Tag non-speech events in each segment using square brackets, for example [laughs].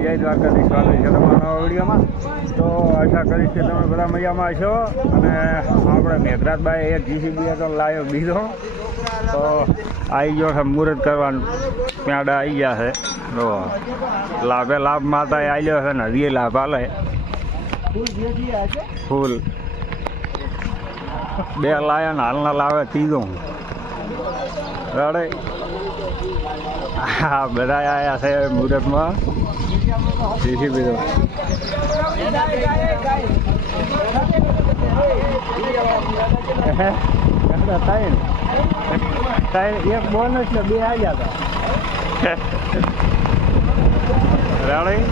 જય દ્વારકાધીશ સ્વાગત છે તમારા વિડીયોમાં. તો આશા કરીશ કે તમે બધા મજામાં છો. અને આપણે મેઘરાજભાઈ એક જીસીબી તો લાવ્યો બીજો. તો આવી ગયો છે મુહૂર્ત કરવાનું. પ્યાડા આવી ગયા છે. તો લાભે લાભ માતા આવ્યો છે ને હજી લાભ આલે. ફૂલ. બે લાયા ને હાલના લાવે ત્રીજો રડે? હા બધા આવ્યા છે મુહૂર્તમાં. જીસીબી તો ત્રણ ત્રણ એક બોનસ ને બે આવ્યા હતા રાણી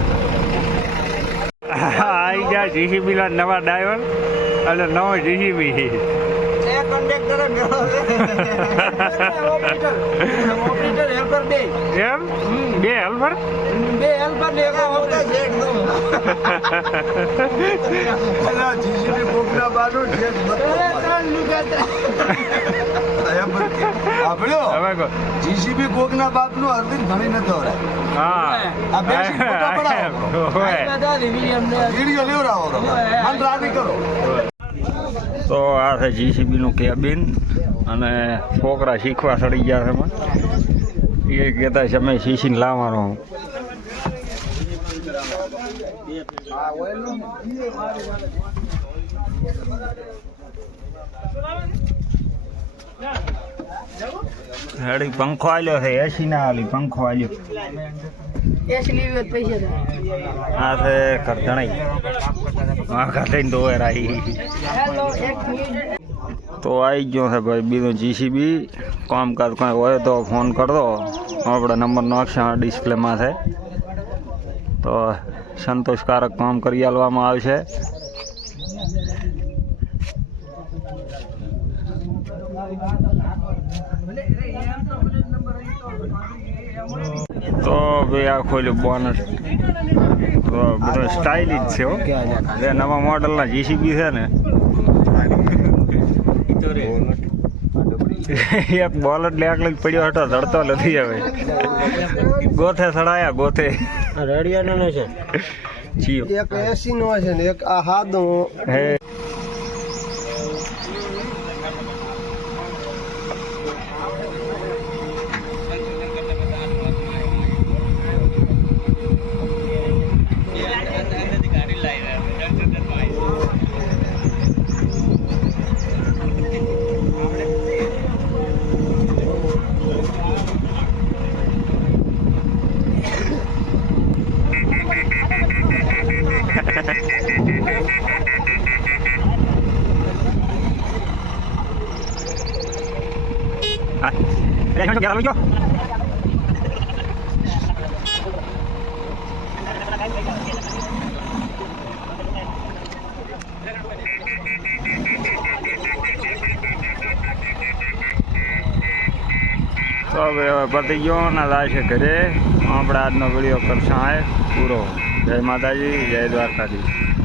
આવી ગયા જીસીબી ના નવા ડ્રાઈવર અને નવો જીસીબી એમ બે હેલ્પર બે હેલ્પર જીસીબી ના બાપનું અરવિંદ ભણી નતો હા. આ બે સીટ ફોટા [laughs] પડાવો. હોય. વીડિયો લેવડાવો તમે. મન તો આ છે જીસીબી નું કેબિન અને છોકરા શીખવા ચડી ગયા છે એ કહેતા છે અમે શીશીને લાવવાનો હેડી પંખો આલ્યો છે એસી ના આલી પંખો આલ્યો. આ છે કરધણાઈ આખા થઈને એક આવી તો આવી ગયો છે ભાઈ, બીજું જીસીબી કામકાજ કંઈ હોય તો ફોન કરજો. આપણે નંબર નાખશે ડિસ્પ્લેમાં છે તો સંતોષકારક કામ કરી આલવામાં આવશે. તો ભાઈ, આ ખોલ્યું બોનટ તો બધો સ્ટાઇલિશ છે જે નવા મોડલના જીસીબી છે ને. એક બોલટ લઈ પડ્યો હતો રડતો નથી હવે ગોથે સડાયા ગોથે. રડિયાનો છે. એક એસી નો છે ને એક આ હાદો હે. Ya, ya, ya, ya. તો હવે પતી ગયો ના જાય છે ઘરે આપણે આજનો વીડિયો કરશે પૂરો જય માતાજી જય દ્વારકાધીશ